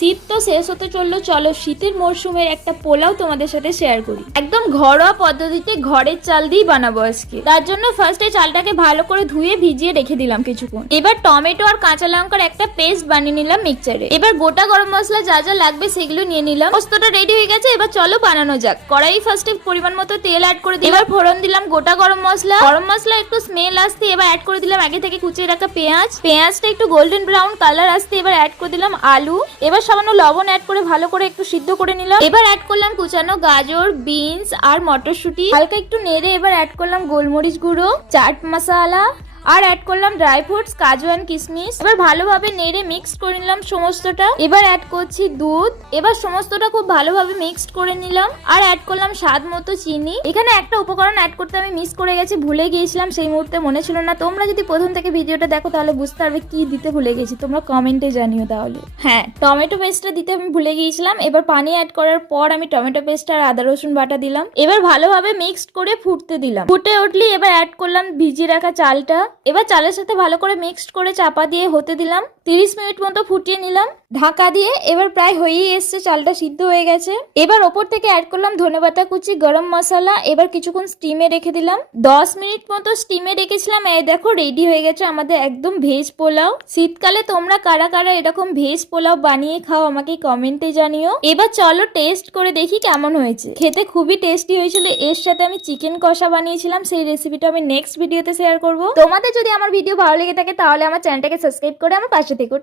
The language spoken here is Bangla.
শীত তো শেষ হতে চললো, চলো শীতের মরশুমের একটা পোলাও তোমাদের সাথে শেয়ার করি। একদম ঘরোয়া পদ্ধতিতে ঘরের চাল দিয়ে বানাবো আজকে। তার জন্য ফার্স্টে চালটাকে ভালো করে ধুয়ে ভিজিয়ে রেখে দিলাম কিছুক্ষণ। এবার টমেটো আর কাঁচা লঙ্কার একটা পেস্ট বানিয়ে নিলাম মিক্সচারে। এবার গোটা গরম মশলা যা যা লাগবে সেগুলো নিয়ে নিলাম। পোস্তটা রেডি হয়ে গেছে, এবার চলো বানানো যাক। কড়াই ফার্স্টে পরিমাণ মতো তেল অ্যাড করে দিলাম। এবার ফোড়ন দিলাম গোটা গরম মশলা একটু স্মেল আসতে এবার অ্যাড করে দিলাম আগে থেকে কুচিয়ে রাখা পেঁয়াজটা একটু গোল্ডেন ব্রাউন কালার আসতে এবার অ্যাড করে দিলাম আলু। এবার সামান্য লবণ অ্যাড করে ভালো করে একটু সিদ্ধ করে নিলাম। এবার অ্যাড করলাম কুচানো গাজর, বিনস আর মটরশুঁটি। হালকা একটু নেড়ে এবার অ্যাড করলাম গোলমরিচ গুঁড়ো, চাট মশলা আর অ্যাড করলাম ড্রাই ফ্রুটস, কাজু এন্ড কিশমিশ। এবার ভালোভাবে নেড়ে মিক্সড করে নিলাম সমস্তটা। এবার অ্যাড করছি দুধ। এবার সমস্তটা খুব ভালোভাবে মিক্সড করে নিলাম আর অ্যাড করলাম স্বাদ মতো চিনি। এখানে একটা উপকরণ অ্যাড করতে আমি মিস করে গেছি, ভুলে গিয়েছিলাম, সেই মুহূর্তে মনে ছিল না। তোমরা যদি প্রথম থেকে ভিডিওটা দেখো তাহলে বুঝতে পারবে কি দিতে ভুলে গেছি, তোমরা কমেন্টে জানিও তাহলে। হ্যাঁ, টমেটো পেস্টটা দিতে আমি ভুলে গিয়েছিলাম। এবার পানি অ্যাড করার পর আমি টমেটো পেস্ট আর আদা রসুন বাটা দিলাম। এবার ভালোভাবে মিক্সড করে ফুটতে দিলাম। ফুটে উঠলি এবার অ্যাড করলাম ভিজিয়ে রাখা চালটা। এবার চালের সাথে ভালো করে মিক্সড করে চাপা দিয়ে হতে দিলাম। 30 মিনিট মতো ফুটিয়ে নিলাম ঢাকা দিয়ে। এবার প্রায় হয়েই এসছে, চালটা সিদ্ধ হয়ে গেছে। এবার ওপর থেকে অ্যাড করলাম ধনেপাতা কুচি, গরম মশলা। এবার কিছুক্ষণ স্টিমে রেখে দিলাম। 10 মিনিট মতো স্টিমে রেখেছিলাম। এই দেখো রেডি হয়ে গেছে আমাদের একদম ভেজ পোলাও। শীতকালে তোমরা কারা কারা এরকম ভেজ পোলাও বানিয়ে খাও আমাকে কমেন্টে জানিও। এবার চলো টেস্ট করে দেখি কেমন হয়েছে। খেতে খুবই টেস্টি হয়েছিল। এর সাথে আমি চিকেন কষা বানিয়েছিলাম, সেই রেসিপিটা আমি নেক্সট ভিডিওতে শেয়ার করব। তোমাদের যদি আমার ভিডিও ভালো লেগে থাকে তাহলে আমার চ্যানেলটাকে সাবস্ক্রাইব করে আমার পাশে থেকো।